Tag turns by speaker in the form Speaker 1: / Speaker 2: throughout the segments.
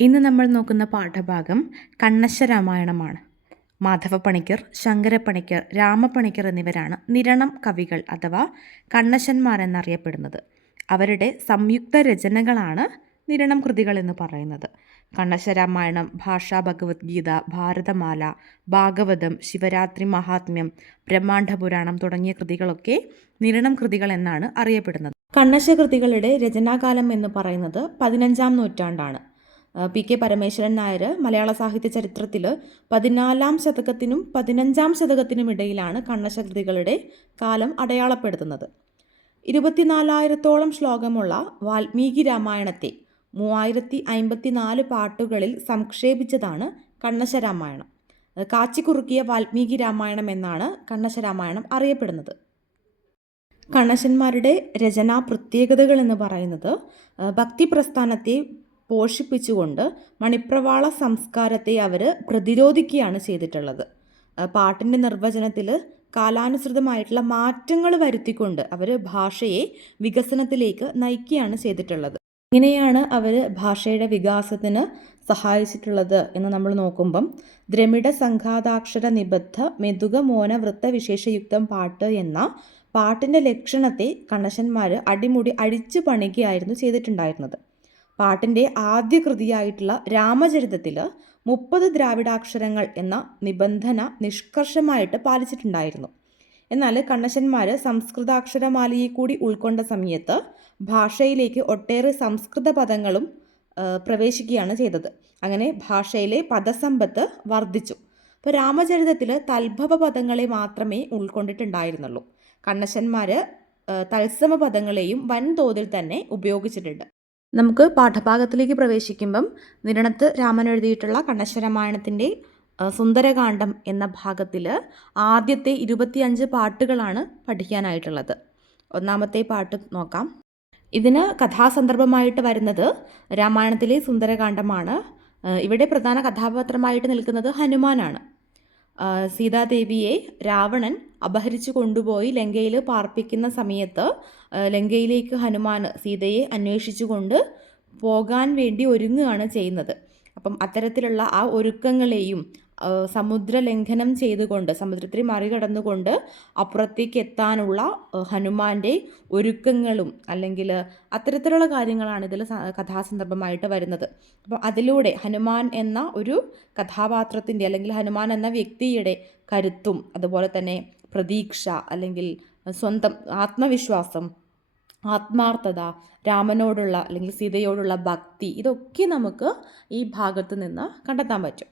Speaker 1: ഇന്ന് നമ്മൾ നോക്കുന്ന പാഠഭാഗം കണ്ണശ രാമായണമാണ് മാധവ പണിക്കർ ശങ്കരപ്പണിക്കർ രാമപ്പണിക്കർ എന്നിവരാണ് നിരണം കവികൾ അഥവാ കണ്ണശന്മാർ എന്നറിയപ്പെടുന്നത് അവരുടെ സംയുക്ത രചനകളാണ് നിരണം കൃതികൾ എന്ന് പറയുന്നത്. കണ്ണശരാമായണം ഭാഷാ ഭഗവത്ഗീത ഭാരതമാല ഭാഗവതം ശിവരാത്രി മഹാത്മ്യം ബ്രഹ്മാണ്ഡ പുരാണം തുടങ്ങിയ കൃതികളൊക്കെ നിരണം കൃതികൾ എന്നാണ് അറിയപ്പെടുന്നത്. കണ്ണശ കൃതികളുടെ രചനാകാലം എന്ന് പറയുന്നത് പതിനഞ്ചാം നൂറ്റാണ്ടാണ്. പി കെ പരമേശ്വരൻ നായർ മലയാള സാഹിത്യ ചരിത്രത്തിൽ പതിനാലാം ശതകത്തിനും പതിനഞ്ചാം ശതകത്തിനും ഇടയിലാണ് കണ്ണശകൃതികളുടെ കാലം അടയാളപ്പെടുത്തുന്നത്. ഇരുപത്തിനാലായിരത്തോളം ശ്ലോകമുള്ള വാൽമീകി രാമായണത്തെ മൂവായിരത്തി അമ്പത്തി നാല് പാട്ടുകളിൽ സംക്ഷേപിച്ചതാണ് കണ്ണശ രാമായണം അത് കാച്ചിക്കുറുക്കിയ വാൽമീകി രാമായണം എന്നാണ് കണ്ണശ രാമായണം അറിയപ്പെടുന്നത്. കണ്ണശന്മാരുടെ രചനാ പ്രത്യേകതകൾ എന്ന് പറയുന്നത് ഭക്തി പ്രസ്ഥാനത്തെ പോഷിപ്പിച്ചുകൊണ്ട് മണിപ്രവാള സംസ്കാരത്തെ അവർ പ്രതിരോധിക്കുകയാണ് ചെയ്തിട്ടുള്ളത്. പാട്ടിന്റെ നിർവചനത്തിൽ കാലാനുസൃതമായിട്ടുള്ള മാറ്റങ്ങൾ വരുത്തിക്കൊണ്ട് അവർ ഭാഷയെ വികസനത്തിലേക്ക് നയിക്കുകയാണ് ചെയ്തിട്ടുള്ളത്. ഇങ്ങനെയാണ് അവർ ഭാഷയുടെ വികാസത്തിന് സഹായിച്ചിട്ടുള്ളത് എന്ന് നമ്മൾ നോക്കുമ്പം ദ്രമിഡ സംഘാതാക്ഷര നിബദ്ധ മെതുക മോന വൃത്ത വിശേഷയുക്തം പാട്ട് എന്ന പാട്ടിന്റെ ലക്ഷണത്തെ കണ്ണശന്മാർ അടിമുടി അടിച്ചു പണിക്കുകയായിരുന്നു ചെയ്തിട്ടുണ്ടായിരുന്നത്. പാട്ടിന്റെ ആദ്യ കൃതിയായിട്ടുള്ള രാമചരിതത്തിൽ മുപ്പത് ദ്രാവിഡാക്ഷരങ്ങൾ എന്ന നിബന്ധന നിഷ്കർഷമായിട്ട് പാലിച്ചിട്ടുണ്ടായിരുന്നു. എന്നാൽ കണ്ണശന്മാർ സംസ്കൃതാക്ഷരമാലയെ കൂടി ഉൾക്കൊണ്ട സമയത്ത് ഭാഷയിലേക്ക് ഒട്ടേറെ സംസ്കൃത പദങ്ങളും പ്രവേശിക്കുകയാണ് ചെയ്തത്. അങ്ങനെ ഭാഷയിലെ പദസമ്പത്ത് വർദ്ധിച്ചു. ഇപ്പോൾ രാമചരിതത്തിൽ തൽഭവ പദങ്ങളെ മാത്രമേ ഉൾക്കൊണ്ടിട്ടുണ്ടായിരുന്നുള്ളൂ. കണ്ണശന്മാർ തത്സമ പദങ്ങളെയും വൻതോതിൽ തന്നെ ഉപയോഗിച്ചിട്ടുണ്ട്. നമുക്ക് പാഠഭാഗത്തിലേക്ക് പ്രവേശിക്കുമ്പം നിരണത്ത് രാമൻ എഴുതിയിട്ടുള്ള കണ്ണശ്വരമായണത്തിന്റെ സുന്ദരകാന്ഡം എന്ന ഭാഗത്തിൽ ആദ്യത്തെ ഇരുപത്തിയഞ്ച് പാട്ടുകളാണ് പഠിക്കാനായിട്ടുള്ളത്. ഒന്നാമത്തെ പാട്ട് നോക്കാം. ഇതിന് കഥാസന്ദർഭമായിട്ട് വരുന്നത് രാമായണത്തിലെ സുന്ദരകാന്ഡമാണ്. ഇവിടെ പ്രധാന കഥാപാത്രമായിട്ട് നിൽക്കുന്നത് ഹനുമാനാണ്. സീതാദേവിയെ രാവണൻ അപഹരിച്ചു കൊണ്ടുപോയി ലങ്കയിൽ പാർപ്പിക്കുന്ന സമയത്ത് ലങ്കയിലേക്ക് ഹനുമാൻ സീതയെ അന്വേഷിച്ചുകൊണ്ട് പോകാൻ വേണ്ടി ഒരുങ്ങുകയാണ് ചെയ്യുന്നത്. അപ്പം അത്തരത്തിലുള്ള ആ ഒരുക്കങ്ങളെയും ആ, സമുദ്രലംഘനം ചെയ്തുകൊണ്ട് സമുദ്രത്തിൽ മറികടന്നുകൊണ്ട് അപ്പുറത്തേക്ക് എത്താനുള്ള ഹനുമാന്റെ ഒരുക്കങ്ങളും അല്ലെങ്കിൽ അത്തരത്തിലുള്ള കാര്യങ്ങളാണ് ഇതിൽ കഥാസന്ദർഭമായിട്ട് വരുന്നത്. അപ്പോൾ അതിലൂടെ ഹനുമാൻ എന്ന ഒരു കഥാപാത്രത്തിന്റെ അല്ലെങ്കിൽ ഹനുമാൻ എന്ന വ്യക്തിയുടെ കരുത്തും അതുപോലെ തന്നെ പ്രതീക്ഷ അല്ലെങ്കിൽ സ്വന്തം ആത്മവിശ്വാസം ആത്മാർത്ഥത രാമനോടുള്ള അല്ലെങ്കിൽ സീതയോടുള്ള ഭക്തി ഇതൊക്കെ നമുക്ക് ഈ ഭാഗത്ത് നിന്ന് കണ്ടെത്താൻ പറ്റും.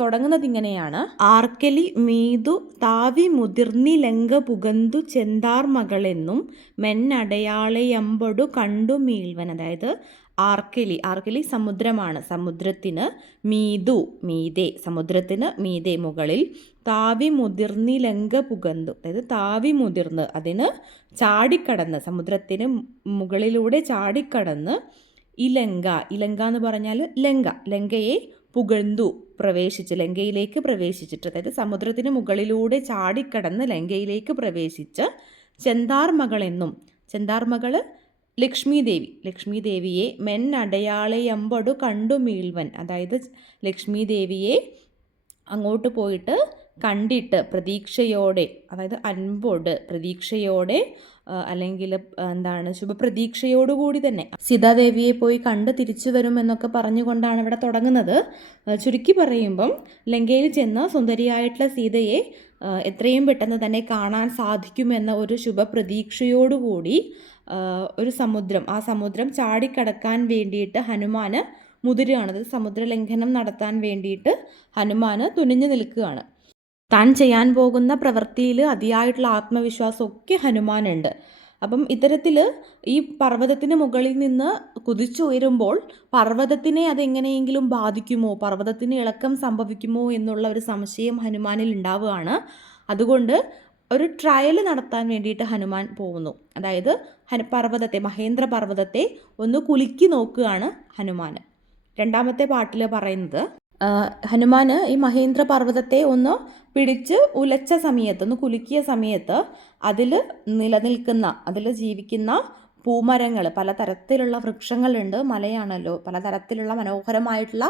Speaker 1: തുടങ്ങുന്നത് ഇങ്ങനെയാണ് ആർക്കലി മീതു താവി മുതിർന്നി ലങ്ക പുകന്തു ചെന്താർ മകളെന്നും മെന്നടയാളയമ്പടു കണ്ടു മീൽവൻ. അതായത് ആർക്കലി. ആർക്കലി സമുദ്രമാണ്. സമുദ്രത്തിന് മീതു മീതെ. സമുദ്രത്തിന് മീതെ മുകളിൽ താവി മുതിർന്നി ലങ്ക പുകന്തു അതായത് താവി മുതിർന്ന്. അതിന് ചാടിക്കടന്ന് സമുദ്രത്തിന് മുകളിലൂടെ ചാടിക്കടന്ന് ഇലങ്ക. ഇലങ്ക എന്ന് പറഞ്ഞാൽ ലങ്ക. ലങ്കയെ പുകഴ്ന്നു പ്രവേശിച്ച് ലങ്കയിലേക്ക് പ്രവേശിച്ചിട്ട് അതായത് സമുദ്രത്തിന് മുകളിലൂടെ ചാടിക്കടന്ന് ലങ്കയിലേക്ക് പ്രവേശിച്ച് ചെന്താർ ചെന്താർമകൾ ലക്ഷ്മി ദേവി ലക്ഷ്മി ദേവിയെ മെൻ അടയാളയമ്പടു കണ്ടു മീൾവൻ അതായത് ലക്ഷ്മി ദേവിയെ അങ്ങോട്ട് പോയിട്ട് കണ്ടിട്ട് പ്രതീക്ഷയോടെ അതായത് അൻപോട് പ്രതീക്ഷയോടെ അല്ലെങ്കിൽ എന്താണ് ശുഭപ്രതീക്ഷയോടുകൂടി തന്നെ. സീതാദേവിയെ പോയി കണ്ട് തിരിച്ചു വരും എന്നൊക്കെ പറഞ്ഞുകൊണ്ടാണ് ഇവിടെ തുടങ്ങുന്നത്. ചുരുക്കി പറയുമ്പം ലങ്കയിൽ ചെന്ന് സുന്ദരിയായിട്ടുള്ള സീതയെ എത്രയും പെട്ടെന്ന് തന്നെ കാണാൻ സാധിക്കുമെന്ന ഒരു ശുഭപ്രതീക്ഷയോടുകൂടി ഒരു സമുദ്രം ആ സമുദ്രം ചാടിക്കടക്കാൻ വേണ്ടിയിട്ട് ഹനുമാന് മുതിരുകയാണ്. അതായത് സമുദ്രലംഘനം നടത്താൻ വേണ്ടിയിട്ട് ഹനുമാന് തുനിഞ്ഞു നിൽക്കുകയാണ്. താൻ ചെയ്യാൻ പോകുന്ന പ്രവൃത്തിയിൽ അതിയായിട്ടുള്ള ആത്മവിശ്വാസമൊക്കെ ഹനുമാനുണ്ട്. അപ്പം ഇത്തരത്തിൽ ഈ പർവതത്തിന് മുകളിൽ നിന്ന് കുതിച്ചുയരുമ്പോൾ പർവതത്തിനെ അതെങ്ങനെയെങ്കിലും ബാധിക്കുമോ? പർവതത്തിന് ഇളക്കം സംഭവിക്കുമോ എന്നുള്ള ഒരു സംശയം ഹനുമാനിൽ ഉണ്ടാവുകയാണ്. അതുകൊണ്ട് ഒരു ട്രയൽ നടത്താൻ വേണ്ടിയിട്ട് ഹനുമാൻ പോകുന്നു. അതായത് പർവതത്തെ മഹേന്ദ്ര പർവതത്തെ ഒന്ന് കുലുക്കി നോക്കുകയാണ് ഹനുമാൻ. രണ്ടാമത്തെ പാട്ടിൽ പറയുന്നത് ഹനുമാന് ഈ മഹേന്ദ്ര പർവതത്തെ ഒന്ന് പിടിച്ച് ഉലച്ച സമയത്ത് ഒന്ന് കുലുക്കിയ സമയത്ത് അതിൽ നിലനിൽക്കുന്ന അതിൽ ജീവിക്കുന്ന പൂമരങ്ങൾ പലതരത്തിലുള്ള വൃക്ഷങ്ങളുണ്ട് മലയാണല്ലോ പലതരത്തിലുള്ള മനോഹരമായിട്ടുള്ള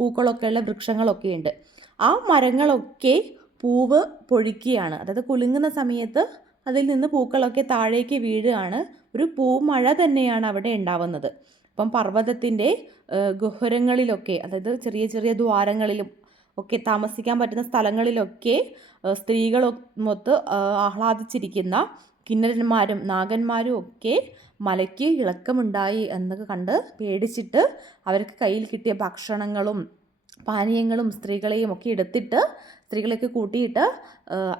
Speaker 1: പൂക്കളൊക്കെയുള്ള വൃക്ഷങ്ങളൊക്കെ ഉണ്ട് ആ മരങ്ങളൊക്കെ പൂവ് പൊഴിക്കുകയാണ്. അതായത് കുലുങ്ങുന്ന സമയത്ത് അതിൽ നിന്ന് പൂക്കളൊക്കെ താഴേക്ക് വീഴുകയാണ്. ഒരു പൂമഴ തന്നെയാണ് അവിടെ ഉണ്ടാവുന്നത്. അപ്പം പർവതത്തിന്റെ ഗഹ്വരങ്ങളിലൊക്കെ അതായത് ചെറിയ ചെറിയ ദ്വാരങ്ങളിലും ഒക്കെ താമസിക്കാൻ പറ്റുന്ന സ്ഥലങ്ങളിലൊക്കെ സ്ത്രീകളൊത്ത് ആഹ്ലാദിച്ചിരിക്കുന്ന കിന്നരന്മാരും നാഗന്മാരും ഒക്കെ മലയ്ക്ക് ഇളക്കമുണ്ടായി എന്നൊക്കെ കണ്ട് പേടിച്ചിട്ട് അവർക്ക് കയ്യിൽ കിട്ടിയ ഭക്ഷണങ്ങളും പാനീയങ്ങളും സ്ത്രീകളെയും ഒക്കെ എടുത്തിട്ട് സ്ത്രീകളെയൊക്കെ കൂട്ടിയിട്ട്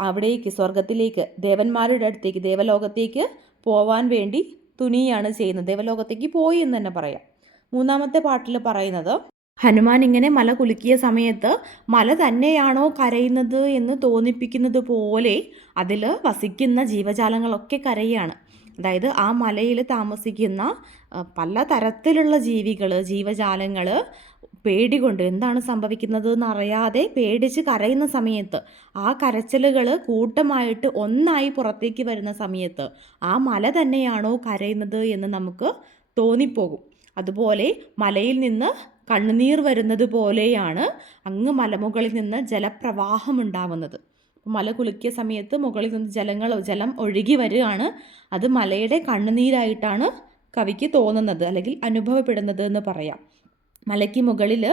Speaker 1: അവിടേക്ക് സ്വർഗത്തിലേക്ക് ദേവന്മാരുടെ അടുത്തേക്ക് ദേവലോകത്തേക്ക് പോവാൻ വേണ്ടി തുനിയാണ് ചെയ്യുന്നത്. ദേവലോകത്തേക്ക് പോയി എന്ന് തന്നെ പറയാം. മൂന്നാമത്തെ പാട്ടിൽ പറയുന്നത് ഹനുമാൻ ഇങ്ങനെ മല കുലുക്കിയ സമയത്ത് മല തന്നെയാണോ കരയുന്നത് എന്ന് തോന്നിപ്പിക്കുന്നത് പോലെ അതിൽ വസിക്കുന്ന ജീവജാലങ്ങളൊക്കെ കരയാണ്. അതായത് ആ മലയിൽ താമസിക്കുന്ന പല തരത്തിലുള്ള ജീവികൾ ജീവജാലങ്ങൾ പേടി കൊണ്ട് എന്താണ് സംഭവിക്കുന്നത് എന്നറിയാതെ പേടിച്ച് കരയുന്ന സമയത്ത് ആ കരച്ചിലുകൾ കൂട്ടമായിട്ട് ഒന്നായി പുറത്തേക്ക് വരുന്ന സമയത്ത് ആ മല തന്നെയാണോ കരയുന്നത് എന്ന് നമുക്ക് തോന്നിപ്പോകും. അതുപോലെ മലയിൽ നിന്ന് കണ്ണുനീർ വരുന്നത് പോലെയാണ് അങ്ങ് മലമുകളിൽ നിന്ന് ജലപ്രവാഹം ഉണ്ടാവുന്നത്. മല കുലുക്കിയ സമയത്ത് മുകളിൽ നിന്ന് ജലങ്ങൾ ജലം ഒഴുകി വരികയാണ്. അത് മലയുടെ കണ്ണുനീരായിട്ടാണ് കവിക്ക് തോന്നുന്നത് അല്ലെങ്കിൽ അനുഭവപ്പെടുന്നത് എന്ന് പറയാം. മലയ്ക്ക് മുകളിൽ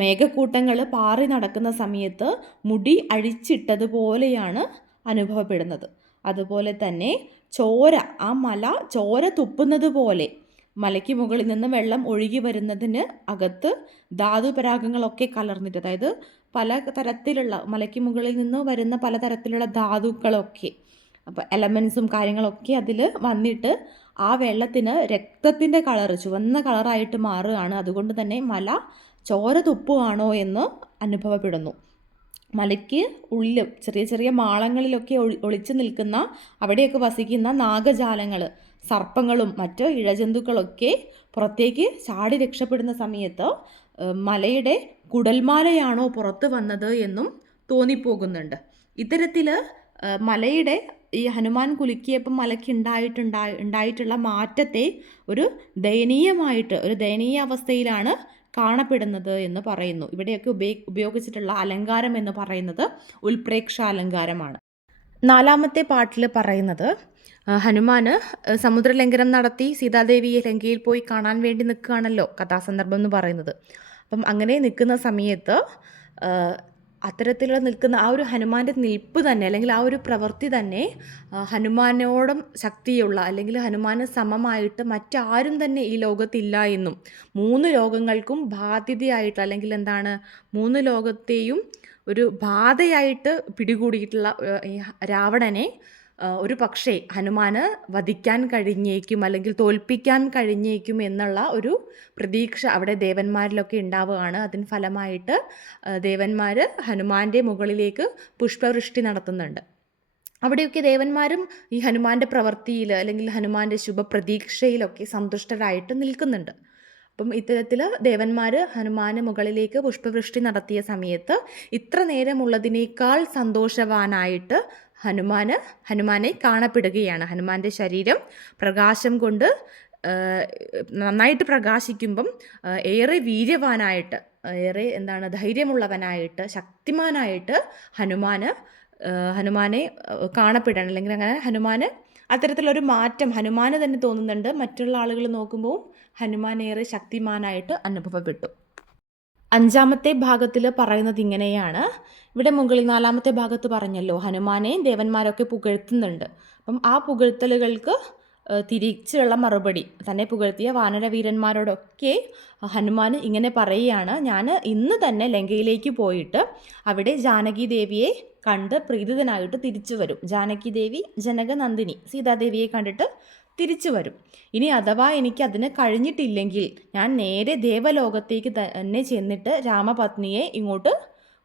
Speaker 1: മേഘക്കൂട്ടങ്ങൾ പാറി നടക്കുന്ന സമയത്ത് മുടി അഴിച്ചിട്ടതുപോലെയാണ് അനുഭവപ്പെടുന്നത്. അതുപോലെ തന്നെ ചോര ആ മല ചോര തുപ്പുന്നത് പോലെ മലയ്ക്ക് മുകളിൽ നിന്ന് വെള്ളം ഒഴുകി വരുന്നതിന് അകത്ത് ധാതുപരാഗങ്ങളൊക്കെ കലർന്നിട്ട് അതായത് പല തരത്തിലുള്ള മലയ്ക്ക് മുകളിൽ നിന്ന് വരുന്ന പലതരത്തിലുള്ള ധാതുക്കളൊക്കെ അപ്പോൾ എലമെൻസും കാര്യങ്ങളൊക്കെ അതിൽ വന്നിട്ട് ആ വെള്ളത്തിന് രക്തത്തിന്റെ കളർ ചുവന്ന കളറായിട്ട് മാറുകയാണ്. അതുകൊണ്ട് തന്നെ മല ചോര തുപ്പുവാണോ എന്ന് അനുഭവപ്പെടുന്നു. മലയ്ക്ക് ഉള്ളിൽ ചെറിയ ചെറിയ മാളങ്ങളിലൊക്കെ ഒളി ഒളിച്ചു നിൽക്കുന്ന അവിടെയൊക്കെ വസിക്കുന്ന നാഗജാലങ്ങൾ സർപ്പങ്ങളും മറ്റു ഇഴജന്തുക്കളൊക്കെ പുറത്തേക്ക് ചാടി രക്ഷപ്പെടുന്ന സമയത്ത് മലയുടെ കുടൽമാലയാണോ പുറത്ത് വന്നത് എന്നും തോന്നിപ്പോകുന്നുണ്ട്. ഇത്തരത്തിൽ മലയുടെ ഈ ഹനുമാൻ കുലുക്കിയപ്പം മലയ്ക്ക് ഉണ്ടായിട്ടുണ്ടായി ഉണ്ടായിട്ടുള്ള മാറ്റത്തെ ഒരു ദയനീയമായിട്ട് ഒരു ദയനീയ അവസ്ഥയിലാണ് കാണപ്പെടുന്നത് എന്ന് പറയുന്നു. ഇവിടെയൊക്കെ ഉപയോഗ ഉപയോഗിച്ചിട്ടുള്ള അലങ്കാരം എന്ന് പറയുന്നത് ഉൽപ്രേക്ഷ അലങ്കാരമാണ് നാലാമത്തെ പാട്ടിൽ പറയുന്നത് ഹനുമാന് സമുദ്രലംഘനം നടത്തി സീതാദേവിയെ ലങ്കയിൽ പോയി കാണാൻ വേണ്ടി നിൽക്കുകയാണല്ലോ കഥാസന്ദർഭം എന്ന് പറയുന്നത്. അപ്പം അങ്ങനെ നിൽക്കുന്ന സമയത്ത് അത്തരത്തിലുള്ള നിൽക്കുന്ന ആ ഒരു ഹനുമാന്റെ നിൽപ്പ് തന്നെ അല്ലെങ്കിൽ ആ ഒരു പ്രവൃത്തി തന്നെ ഹനുമാനോടും ശക്തിയുള്ള അല്ലെങ്കിൽ ഹനുമാന് സമമായിട്ട് മറ്റാരും തന്നെ ഈ ലോകത്തില്ല എന്നും മൂന്ന് ലോകങ്ങൾക്കും ബാധ്യതയായിട്ട് അല്ലെങ്കിൽ എന്താണ് മൂന്ന് ലോകത്തെയും ഒരു ബാധയായിട്ട് പിടികൂടിയിട്ടുള്ള രാവണനെ ഒരു പക്ഷേ ഹനുമാന് വധിക്കാൻ കഴിഞ്ഞേക്കും അല്ലെങ്കിൽ തോൽപ്പിക്കാൻ കഴിഞ്ഞേക്കും എന്നുള്ള ഒരു പ്രതീക്ഷ അവിടെ ദേവന്മാരിലൊക്കെ ഉണ്ടാവുകയാണ്. അതിന് ഫലമായിട്ട് ദേവന്മാർ ഹനുമാന്റെ മുകളിലേക്ക് പുഷ്പവൃഷ്ടി നടത്തുന്നുണ്ട്. അവിടെയൊക്കെ ദേവന്മാരും ഈ ഹനുമാന്റെ പ്രവൃത്തിയിൽ അല്ലെങ്കിൽ ഹനുമാന്റെ ശുഭപ്രതീക്ഷയിലൊക്കെ സന്തുഷ്ടരായിട്ട് നിൽക്കുന്നുണ്ട്. അപ്പം ഇത്തരത്തിൽ ദേവന്മാർ ഹനുമാന് മുകളിലേക്ക് പുഷ്പവൃഷ്ടി നടത്തിയ സമയത്ത് ഇത്ര നേരമുള്ളതിനേക്കാൾ സന്തോഷവാനായിട്ട് ഹനുമാന് ഹനുമാനെ കാണപ്പെടുകയാണ്. ഹനുമാന്റെ ശരീരം പ്രകാശം കൊണ്ട് നന്നായിട്ട് പ്രകാശിക്കുമ്പം ഏറെ വീര്യവാനായിട്ട് ഏറെ എന്താണ് ധൈര്യമുള്ളവനായിട്ട് ശക്തിമാനായിട്ട് ഹനുമാന് ഹനുമാനെ കാണപ്പെടണം അല്ലെങ്കിൽ അങ്ങനെ ഹനുമാന് അത്തരത്തിലൊരു മാറ്റം ഹനുമാന് തന്നെ തോന്നുന്നുണ്ട്. മറ്റുള്ള ആളുകൾ നോക്കുമ്പോൾ ഹനുമാൻ ഏറെ ശക്തിമാനായിട്ട് അനുഭവപ്പെട്ടു. അഞ്ചാമത്തെ ഭാഗത്തിൽ പറയുന്നത് ഇങ്ങനെയാണ്. ഇവിടെ മുകളിൽ നാലാമത്തെ ഭാഗത്ത് പറഞ്ഞല്ലോ ഹനുമാനെ ദേവന്മാരൊക്കെ പുകഴ്ത്തുന്നുണ്ട്. അപ്പം ആ പുകഴ്ത്തലുകൾക്ക് തിരിച്ചുള്ള മറുപടി തന്നെ പുകഴ്ത്തിയ വാനരവീരന്മാരോടൊക്കെ ഹനുമാൻ ഇങ്ങനെ പറയുകയാണ്. ഞാൻ ഇന്ന് തന്നെ ലങ്കയിലേക്ക് പോയിട്ട് അവിടെ ജാനകി ദേവിയെ കണ്ട് പ്രീതിതനായിട്ട് തിരിച്ചു വരും. ജാനകി ദേവി ജനകനന്ദിനി സീതാദേവിയെ കണ്ടിട്ട് തിരിച്ചു വരും. ഇനി അഥവാ എനിക്ക് അതിന് കഴിഞ്ഞിട്ടില്ലെങ്കിൽ ഞാൻ നേരെ ദേവലോകത്തേക്ക് തന്നെ ചെന്നിട്ട് രാമപത്നിയെ ഇങ്ങോട്ട്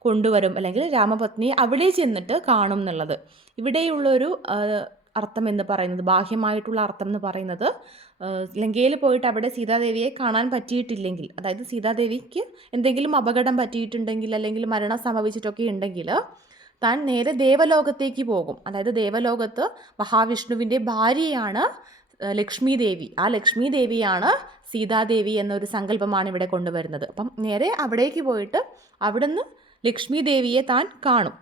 Speaker 1: കൊണ്ടുവരും. അല്ലെങ്കിൽ രാമപത്നിയെ അവിടെ ചെന്നിട്ട് കാണും എന്നുള്ളത്. ഇവിടെയുള്ളൊരു അർത്ഥം എന്ന് പറയുന്നത് ബാഹ്യമായിട്ടുള്ള അർത്ഥം എന്ന് പറയുന്നത് ലങ്കയിൽ പോയിട്ട് അവിടെ സീതാദേവിയെ കാണാൻ പറ്റിയിട്ടില്ലെങ്കിൽ അതായത് സീതാദേവിക്ക് എന്തെങ്കിലും അപകടം പറ്റിയിട്ടുണ്ടെങ്കിൽ അല്ലെങ്കിൽ മരണം സംഭവിച്ചിട്ടൊക്കെ ഉണ്ടെങ്കിൽ താൻ നേരെ ദേവലോകത്തേക്ക് പോകും. അതായത് ദേവലോകത്ത് മഹാവിഷ്ണുവിന്റെ ഭാര്യയാണ് ലക്ഷ്മി ദേവി ആ ലക്ഷ്മി ദേവിയാണ് സീതാദേവി എന്നൊരു സങ്കല്പമാണ് ഇവിടെ കൊണ്ടുവരുന്നത്. അപ്പം നേരെ അവിടേക്ക് പോയിട്ട് അവിടുന്ന് ലക്ഷ്മി ദേവിയെ താൻ കാണും.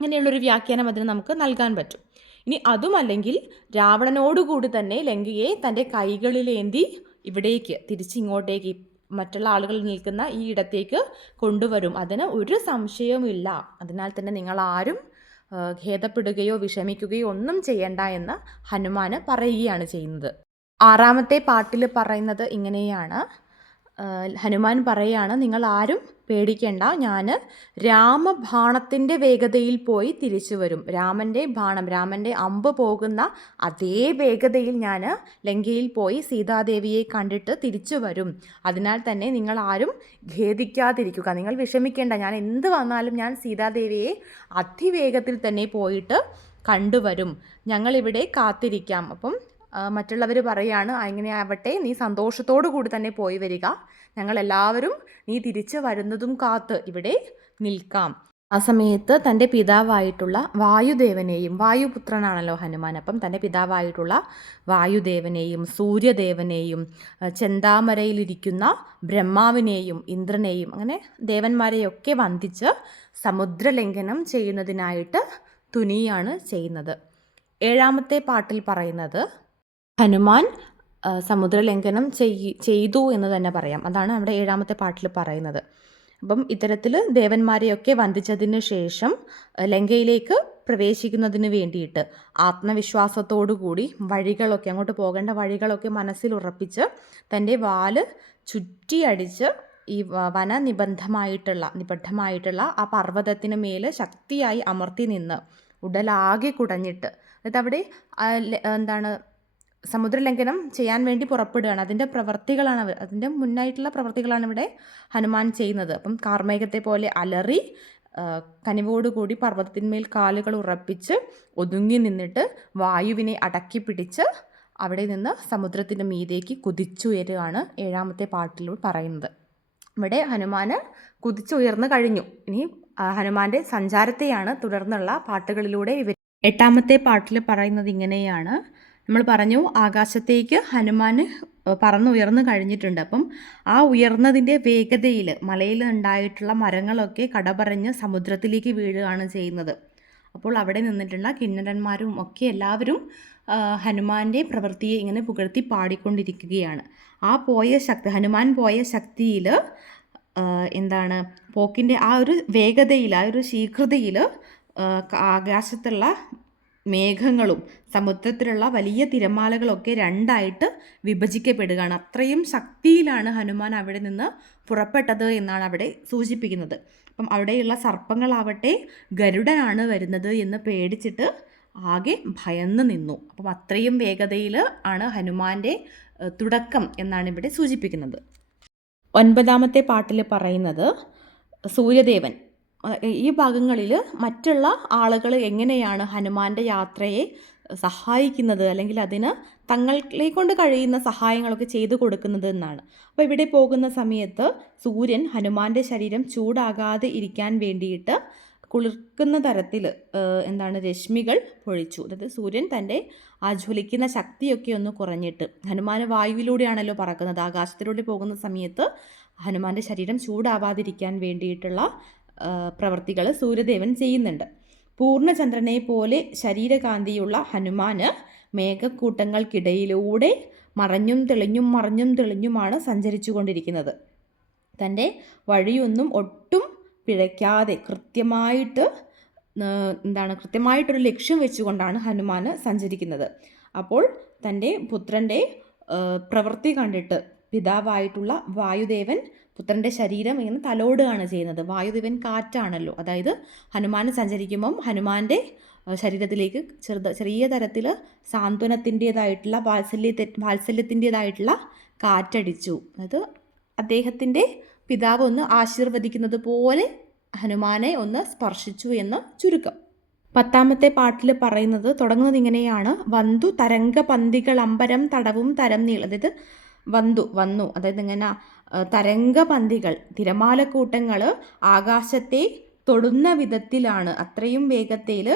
Speaker 1: ഇങ്ങനെയുള്ളൊരു വ്യാഖ്യാനം അതിന് നമുക്ക് നൽകാൻ പറ്റും. ഇനി അതുമല്ലെങ്കിൽ രാവണനോടുകൂടി തന്നെ ലങ്കയെ തന്റെ കൈകളിലേന്തി ഇവിടേക്ക് തിരിച്ചിങ്ങോട്ടേക്ക് മറ്റുള്ള ആളുകൾ നിൽക്കുന്ന ഈ ഇടത്തേക്ക് കൊണ്ടുവരും. അതിന് ഒരു സംശയവുമില്ല. അതിനാൽ തന്നെ നിങ്ങൾ ആരും ഖേദപ്പെടുകയോ വിഷമിക്കുകയോ ഒന്നും ചെയ്യണ്ട എന്ന് ഹനുമാന് പറയുകയാണ് ചെയ്യുന്നത്. ആറാമത്തെ പാട്ടിൽ പറയുന്നത് ഇങ്ങനെയാണ്. ഹനുമാൻ പറയുകയാണ് നിങ്ങൾ ആരും പേടിക്കേണ്ട. ഞാൻ രാമബാണത്തിന്റെ വേഗതയിൽ പോയി തിരിച്ചു വരും. രാമന്റെ ബാണം രാമന്റെ അമ്പ് പോകുന്ന അതേ വേഗതയിൽ ഞാൻ ലങ്കയിൽ പോയി സീതാദേവിയെ കണ്ടിട്ട് തിരിച്ചു വരും. അതിനാൽ തന്നെ നിങ്ങൾ ആരും ഖേദിക്കാതിരിക്കുക. നിങ്ങൾ വിഷമിക്കേണ്ട. ഞാൻ എന്ത് വന്നാലും ഞാൻ സീതാദേവിയെ അതിവേഗത്തിൽ തന്നെ പോയിട്ട് കണ്ടുവരും. ഞങ്ങളിവിടെ കാത്തിരിക്കാം. അപ്പം മറ്റുള്ളവർ പറയാണ് അങ്ങനെ ആവട്ടെ. നീ സന്തോഷത്തോടു കൂടി തന്നെ പോയി വരിക. ഞങ്ങളെല്ലാവരും നീ തിരിച്ചു വരുന്നതും കാത്ത് ഇവിടെ നിൽക്കാം. ആ സമയത്ത് തന്റെ പിതാവായിട്ടുള്ള വായുദേവനെയും വായുപുത്രനാണല്ലോ ഹനുമാൻ. അപ്പം തന്റെ പിതാവായിട്ടുള്ള വായുദേവനെയും സൂര്യദേവനെയും ചെന്താമരയിലിരിക്കുന്ന ബ്രഹ്മാവിനെയും ഇന്ദ്രനെയും അങ്ങനെ ദേവന്മാരെയൊക്കെ വന്ദിച്ച് സമുദ്രലംഘനം ചെയ്യുന്നതിനായിട്ട് തുനിയാണ് ചെയ്യുന്നത്. ഏഴാമത്തെ പാട്ടിൽ പറയുന്നത് ഹനുമാൻ സമുദ്രലംഘനം ചെയ് ചെയ്തു എന്ന് തന്നെ പറയാം. അതാണ് അവിടെ ഏഴാമത്തെ പാട്ടിൽ പറയുന്നത്. അപ്പം ഇത്തരത്തിൽ ദേവന്മാരെയൊക്കെ വന്ദിച്ചതിന് ശേഷം ലങ്കയിലേക്ക് പ്രവേശിക്കുന്നതിന് വേണ്ടിയിട്ട് ആത്മവിശ്വാസത്തോടു കൂടി വഴികളൊക്കെ അങ്ങോട്ട് പോകേണ്ട വഴികളൊക്കെ മനസ്സിൽ ഉറപ്പിച്ച് തന്റെ വാൽ ചുറ്റിയടിച്ച് ഈ വന നിബന്ധമായിട്ടുള്ള നിബദ്ധമായിട്ടുള്ള ആ പർവതത്തിന് മേലെ ശക്തിയായി അമർത്തി നിന്ന് ഉടലാകെ കുടഞ്ഞിട്ട് എന്നിട്ട് അവിടെ എന്താണ് സമുദ്രലംഘനം ചെയ്യാൻ വേണ്ടി പുറപ്പെടുകയാണ്. അതിന്റെ പ്രവർത്തികളാണ് അവർ അതിന്റെ മുന്നായിട്ടുള്ള പ്രവർത്തികളാണ് ഇവിടെ ഹനുമാൻ ചെയ്യുന്നത്. അപ്പം കാർമേഘത്തെ പോലെ അലറി കനിവോടുകൂടി പർവതത്തിന്മേൽ കാലുകൾ ഉറപ്പിച്ച് ഒതുങ്ങി നിന്നിട്ട് വായുവിനെ അടക്കി പിടിച്ച് അവിടെ നിന്ന് സമുദ്രത്തിന്റെ മീതേക്ക് കുതിച്ചുയരുകയാണ് ഏഴാമത്തെ പാട്ടിലൂടെ പറയുന്നത്. ഇവിടെ ഹനുമാൻ കുതിച്ചുയർന്നു കഴിഞ്ഞു. ഇനി ഹനുമാന്റെ സഞ്ചാരത്തെയാണ് തുടർന്നുള്ള പാട്ടുകളിലൂടെ ഇവർ എട്ടാമത്തെ പാട്ടിൽ പറയുന്നത് ഇങ്ങനെയാണ്. നമ്മൾ പറഞ്ഞു ആകാശത്തേക്ക് ഹനുമാൻ പറന്നുയർന്നു കഴിഞ്ഞിട്ടുണ്ട്. അപ്പം ആ ഉയർന്നതിന്റെ വേഗതയിൽ മലയിൽ ഉണ്ടായിട്ടുള്ള മരങ്ങളൊക്കെ കടപറഞ്ഞ് സമുദ്രത്തിലേക്ക് വീഴുകയാണ് ചെയ്യുന്നത്. അപ്പോൾ അവിടെ നിന്നിട്ടുള്ള കിന്നരന്മാരും ഒക്കെ എല്ലാവരും ഹനുമാന്റെ പ്രവൃത്തിയെ ഇങ്ങനെ പുകഴ്ത്തി പാടിക്കൊണ്ടിരിക്കുകയാണ്. ആ പോയ ശക്തി ഹനുമാൻ പോയ ശക്തിയിൽ എന്താണ് പോക്കിന്റെ ആ ഒരു വേഗതയിൽ ആ ഒരു ശീഘ്രതയിൽ ആകാശത്തുള്ള മേഘങ്ങളും സമുദ്രത്തിലുള്ള വലിയ തിരമാലകളൊക്കെ രണ്ടായിട്ട് വിഭജിക്കപ്പെടുകയാണ്. അത്രയും ശക്തിയിലാണ് ഹനുമാൻ അവിടെ നിന്ന് പുറപ്പെട്ടത് എന്നാണ് അവിടെ സൂചിപ്പിക്കുന്നത്. അപ്പം അവിടെയുള്ള സർപ്പങ്ങളാവട്ടെ ഗരുഡനാണ് വരുന്നത് എന്ന് പേടിച്ചിട്ട് ആകെ ഭയന്ന് നിന്നു. അപ്പം അത്രയും വേഗതയിൽ ആണ് ഹനുമാന്റെ തുടക്കം എന്നാണ് ഇവിടെ സൂചിപ്പിക്കുന്നത്. ഒൻപതാമത്തെ പാട്ടിൽ പറയുന്നത് സൂര്യദേവൻ. ഈ ഭാഗങ്ങളിൽ മറ്റുള്ള ആളുകൾ എങ്ങനെയാണ് ഹനുമാന്റെ യാത്രയെ സഹായിക്കുന്നത് അല്ലെങ്കിൽ അതിന് തങ്ങളെ കൊണ്ട് കഴിയുന്ന സഹായങ്ങളൊക്കെ ചെയ്തു കൊടുക്കുന്നത് എന്നാണ്. അപ്പോൾ ഇവിടെ പോകുന്ന സമയത്ത് സൂര്യൻ ഹനുമാന്റെ ശരീരം ചൂടാകാതെ ഇരിക്കാൻ വേണ്ടിയിട്ട് കുളിർക്കുന്ന തരത്തിൽ എന്താണ് രശ്മികൾ പൊഴിച്ചു. അതായത് സൂര്യൻ തന്റെ ആ ജ്വലിക്കുന്ന ശക്തിയൊക്കെ ഒന്ന് കുറഞ്ഞിട്ട് ഹനുമാൻ വായുവിലൂടെയാണല്ലോ പറക്കുന്നത്. ആകാശത്തിലൂടെ പോകുന്ന സമയത്ത് ഹനുമാന്റെ ശരീരം ചൂടാവാതിരിക്കാൻ വേണ്ടിയിട്ടുള്ള പ്രവർത്തികൾ സൂര്യദേവൻ ചെയ്യുന്നുണ്ട്. പൂർണചന്ദ്രനെ പോലെ ശരീരകാന്തിയുള്ള ഹനുമാന് മേഘക്കൂട്ടങ്ങൾക്കിടയിലൂടെ മറഞ്ഞും തെളിഞ്ഞും മറഞ്ഞും തെളിഞ്ഞുമാണ് സഞ്ചരിച്ചു കൊണ്ടിരിക്കുന്നത് തന്റെ വഴിയൊന്നും ഒട്ടും പിഴയ്ക്കാതെ കൃത്യമായിട്ട് എന്താണ് കൃത്യമായിട്ടൊരു ലക്ഷ്യം വെച്ചുകൊണ്ടാണ് ഹനുമാൻ സഞ്ചരിക്കുന്നത്. അപ്പോൾ തന്റെ പുത്രന്റെ പ്രവൃത്തി കണ്ടിട്ട് പിതാവായിട്ടുള്ള വായുദേവൻ പുത്രന്റെ ശരീരം ഇങ്ങനെ തലോടുകയാണ് ചെയ്യുന്നത്. വായുദേവൻ കാറ്റാണല്ലോ. അതായത് ഹനുമാൻ സഞ്ചരിക്കുമ്പം ഹനുമാന്റെ ശരീരത്തിലേക്ക് ചെറുത ചെറിയ തരത്തിൽ സാന്ത്വനത്തിന്റേതായിട്ടുള്ള വാത്സല്യ വാത്സല്യത്തിന്റേതായിട്ടുള്ള കാറ്റടിച്ചു. അതായത് അദ്ദേഹത്തിന്റെ പിതാവ് ഒന്ന് ആശീർവദിക്കുന്നത് പോലെ ഹനുമാനെ ഒന്ന് സ്പർശിച്ചു എന്ന് ചുരുക്കം. പത്താമത്തെ പാട്ടിൽ പറയുന്നത് തുടങ്ങുന്നത് ഇങ്ങനെയാണ്. വന്തു തരംഗ പന്തികൾ അമ്പരം തടവും തരം നീളം അതായത് വന്തു വന്നു. അതായത് ഇങ്ങനെ തരംഗപന്തികൾ തിരമാലക്കൂട്ടങ്ങൾ ആകാശത്തെ തൊടുന്ന വിധത്തിലാണ് അത്രയും വേഗത്തിൽ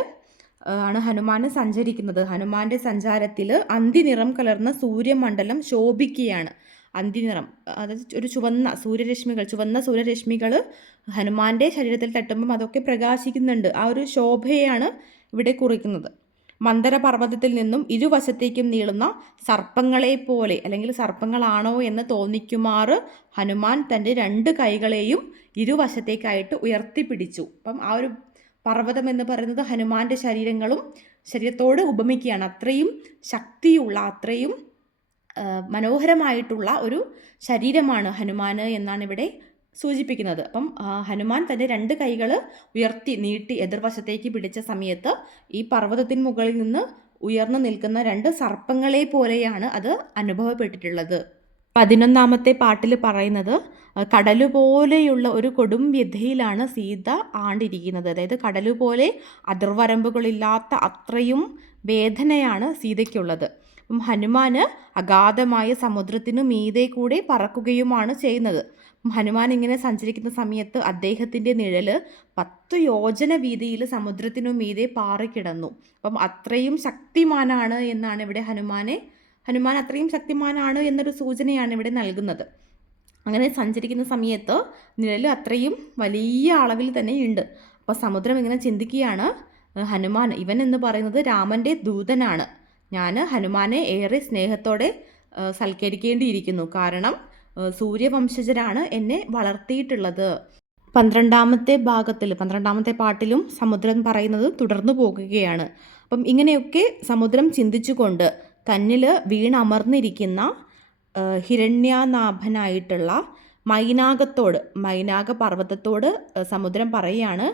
Speaker 1: ആണ് ഹനുമാൻ സഞ്ചരിക്കുന്നത്. ഹനുമാന്റെ സഞ്ചാരത്തിൽ അന്തിനിറം കലർന്ന സൂര്യമണ്ഡലം ശോഭിക്കുകയാണ്. അന്തിനിറം അതായത് ഒരു ചുവന്ന സൂര്യരശ്മികൾ ചുവന്ന സൂര്യരശ്മികൾ ഹനുമാന്റെ ശരീരത്തിൽ തട്ടുമ്പം അതൊക്കെ പ്രകാശിക്കുന്നുണ്ട്. ആ ഒരു ശോഭയാണ് ഇവിടെ കുറിക്കുന്നത്. മന്ദര പർവതത്തിൽ നിന്നും ഇരുവശത്തേക്കും നീളുന്ന സർപ്പങ്ങളെ പോലെ അല്ലെങ്കിൽ സർപ്പങ്ങളാണോ എന്ന് തോന്നിക്കുമാർ ഹനുമാൻ തന്റെ രണ്ട് കൈകളെയും ഇരുവശത്തേക്കായിട്ട് ഉയർത്തിപ്പിടിച്ചു. അപ്പം ആ ഒരു പർവതം എന്ന് പറയുന്നത് ഹനുമാന്റെ ശരീരങ്ങളും ശരീരത്തോട് ഉപമിക്കുകയാണ്. അത്രയും ശക്തിയുള്ള അത്രയും മനോഹരമായിട്ടുള്ള ഒരു ശരീരമാണ് ഹനുമാന് എന്നാണ് ഇവിടെ സൂചിപ്പിക്കുന്നത്. അപ്പം ഹനുമാൻ തന്റെ രണ്ട് കൈകൾ ഉയർത്തി നീട്ടി എതിർവശത്തേക്ക് പിടിച്ച സമയത്ത് ഈ പർവതത്തിന് മുകളിൽ നിന്ന് ഉയർന്നു നിൽക്കുന്ന രണ്ട് സർപ്പങ്ങളെ പോലെയാണ് അത് അനുഭവപ്പെട്ടിട്ടുള്ളത്. പതിനൊന്നാമത്തെ പാട്ടിൽ പറയുന്നത് കടലുപോലെയുള്ള ഒരു കൊടും വ്യഥയിലാണ് സീത ആണ്ടിരിക്കുന്നത്. അതായത് കടലുപോലെ അതിർവരമ്പുകളില്ലാത്ത അത്രയും വേദനയാണ് സീതയ്ക്കുള്ളത്. അപ്പം ഹനുമാന് അഗാധമായ സമുദ്രത്തിനു മീതെ കൂടെ പറക്കുകയുമാണ് ചെയ്യുന്നത്. ഹനുമാൻ ഇങ്ങനെ സഞ്ചരിക്കുന്ന സമയത്ത് അദ്ദേഹത്തിന്റെ നിഴൽ പത്ത് യോജന വീതിയിൽ സമുദ്രത്തിനു മീതെ പാറിക്കിടന്നു. അപ്പം അത്രയും ശക്തിമാനാണ് എന്നാണ് ഇവിടെ ഹനുമാനെ ഹനുമാൻ അത്രയും ശക്തിമാനാണ് എന്നൊരു സൂചനയാണ് ഇവിടെ നൽകുന്നത്. അങ്ങനെ സഞ്ചരിക്കുന്ന സമയത്ത് നിഴൽ അത്രയും വലിയ അളവിൽ തന്നെ ഉണ്ട്. അപ്പോൾ സമുദ്രം ഇങ്ങനെ ചിന്തിക്കുകയാണ് ഹനുമാൻ ഇവൻ എന്ന് പറയുന്നത് രാമന്റെ ദൂതനാണ്. ഞാൻ ഹനുമാനെ ഏറെ സ്നേഹത്തോടെ സൽക്കരിക്കേണ്ടിയിരിക്കുന്നു. കാരണം സൂര്യവംശജരാണ് എന്നെ വളർത്തിയിട്ടുള്ളത്. പന്ത്രണ്ടാമത്തെ ഭാഗത്തിൽ പന്ത്രണ്ടാമത്തെ പാട്ടിലും സമുദ്രം പറയുന്നത് തുടർന്നു പോകുകയാണ്. അപ്പം ഇങ്ങനെയൊക്കെ സമുദ്രം ചിന്തിച്ചുകൊണ്ട് തന്നിൽ വീണമർന്നിരിക്കുന്ന ഹിരണ്യാനാഭനായിട്ടുള്ള മൈനാകത്തോട് മൈനാക പർവതത്തോട് സമുദ്രം പറയുകയാണ്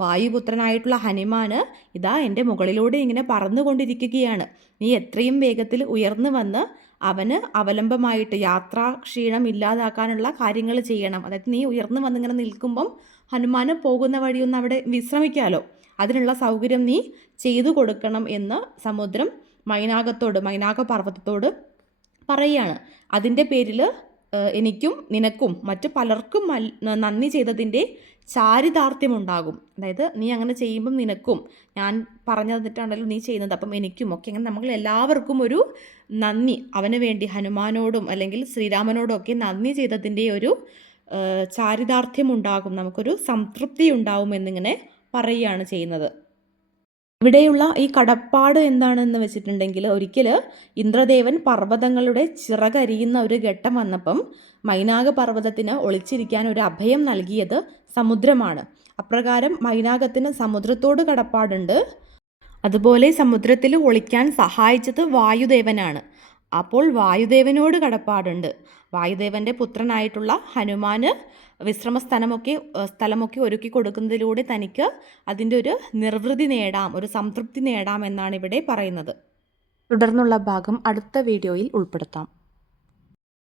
Speaker 1: വായുപുത്രനായിട്ടുള്ള ഹനുമാന് ഇതാ എന്റെ മുകളിലൂടെ ഇങ്ങനെ പറന്നുകൊണ്ടിരിക്കുകയാണ്. നീ എത്രയും വേഗത്തിൽ ഉയർന്നു വന്ന് അവന് അവലംബമായിട്ട് യാത്രാ ക്ഷീണം ഇല്ലാതാക്കാനുള്ള കാര്യങ്ങൾ ചെയ്യണം. അതായത് നീ ഉയർന്നു വന്നിങ്ങനെ നിൽക്കുമ്പം ഹനുമാന് പോകുന്ന വഴിയൊന്ന് അവിടെ വിശ്രമിക്കാമല്ലോ അതിനുള്ള സൗകര്യം നീ ചെയ്തു കൊടുക്കണം എന്ന് സമുദ്രം മൈനാകത്തോട് മൈനാക പർവതത്തോട് പറയുകയാണ് അതിന്റെ പേരിൽ എനിക്കും നിനക്കും മറ്റു പലർക്കും നന്ദി ചെയ്തതിന്റെ ചാരിതാർത്ഥ്യമുണ്ടാകും. അതായത് നീ അങ്ങനെ ചെയ്യുമ്പം നിനക്കും ഞാൻ പറഞ്ഞു തന്നിട്ടാണല്ലോ നീ ചെയ്യുന്നത് അപ്പം എനിക്കും ഒക്കെ. അങ്ങനെ നമ്മൾ എല്ലാവർക്കും ഒരു നന്ദി. അവന് വേണ്ടി ഹനുമാനോടും അല്ലെങ്കിൽ ശ്രീരാമനോടും ഒക്കെ നന്ദി ചെയ്തതിന്റെ ഒരു ആ, ചാരിതാർത്ഥ്യം ഉണ്ടാകും നമുക്കൊരു സംതൃപ്തി ഉണ്ടാവും എന്നിങ്ങനെ പറയുകയാണ് ചെയ്യുന്നത്. ഇവിടെയുള്ള ഈ കടപ്പാട് എന്താണെന്ന് വെച്ചിട്ടുണ്ടെങ്കിൽ ഒരിക്കൽ ഇന്ദ്രദേവൻ പർവതങ്ങളുടെ ചിറകരിയുന്ന ഒരു ഘട്ടം വന്നപ്പം മൈനാഗ പർവതത്തിന് ഒളിച്ചിരിക്കാൻ ഒരു അഭയം നൽകിയത് സമുദ്രമാണ്. അപ്രകാരം മൈനാകത്തിന് സമുദ്രത്തോട് കടപ്പാടുണ്ട്. അതുപോലെ സമുദ്രത്തിൽ ഒളിക്കാൻ സഹായിച്ചത് വായുദേവനാണ്. അപ്പോൾ വായുദേവനോട് കടപ്പാടുണ്ട്. വായുദേവന്റെ പുത്രനായിട്ടുള്ള ഹനുമാന് വിശ്രമസ്ഥലമൊക്കെ സ്ഥലമൊക്കെ ഒരുക്കി കൊടുക്കുന്നതിലൂടെ തനിക്ക് അതിന്റെ ഒരു നിർവൃതി നേടാം ഒരു സംതൃപ്തി നേടാം എന്നാണ് ഇവിടെ പറയുന്നത്. തുടർന്നുള്ള ഭാഗം അടുത്ത വീഡിയോയിൽ ഉൾപ്പെടുത്താം.